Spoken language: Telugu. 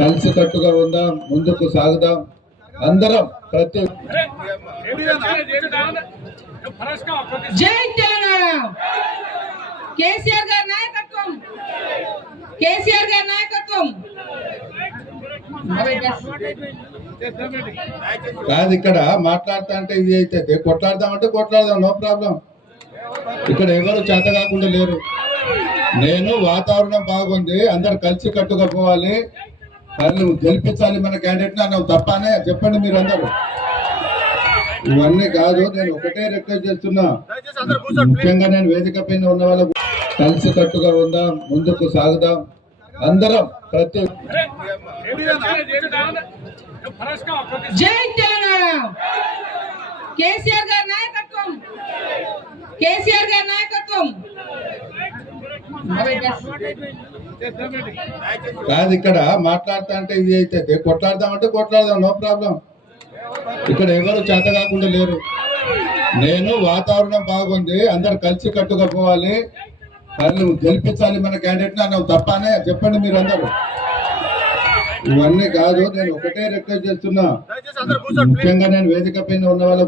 కలిసి కట్టుగా ఉందాం ముందుకు సాగుదాం. అందరం ప్రతి జై తెలంగాణ! కేసీఆర్ గారి నాయకత్వం! కేసీఆర్ గారి నాయకత్వం! కాదు ఇక్కడ మాట్లాడతా అంటే ఇది అయితే కొట్లాడదాం అంటే కొట్లాడదాం నో ప్రాబ్లం. ఇక్కడ ఎవరు చేత కాకుండా లేరు. నేను వాతావరణం బాగుంది అందరు కలిసి కట్టుగా పోవాలి. పనులు గెలిపించాలి మన క్యాండిడేట్ అన్నావు తప్పనే చెప్పండి మీరు అందరూ ఇవన్నీ కాదు నేను ఒకటే రిక్వెస్ట్ చేస్తున్నా. ముఖ్యంగా నేను వేదిక పైన ఉన్న వాళ్ళకు కలిసి కట్టుగా ఉందాం ముందుకు సాగుదాం. అందరం ప్రతి జై తెలంగాణ! కేసీఆర్ గారి నాయకత్వం! కేసీఆర్ గారి నాయకత్వం! కాదు ఇక్కడ మాట్లాడతా అంటే ఇది అయితే కొట్లాడదాం అంటే కొట్లాడదాం నో ప్రాబ్లం ఇక్కడ ఎవరు చేత కాకుండా లేరు. నేను వాతావరణం బాగుంది అందరు కలిసి కట్టుగా పోవాలి. వాళ్ళు గెలిపించాలి మన క్యాండిడేట్ అని తప్పనే చెప్పండి మీరు అందరూ. ఇవన్నీ కాదు నేను ఒకటే రిక్వెస్ట్ చేస్తున్నా. ముఖ్యంగా నేను వేదిక పైన ఉన్న వాళ్ళ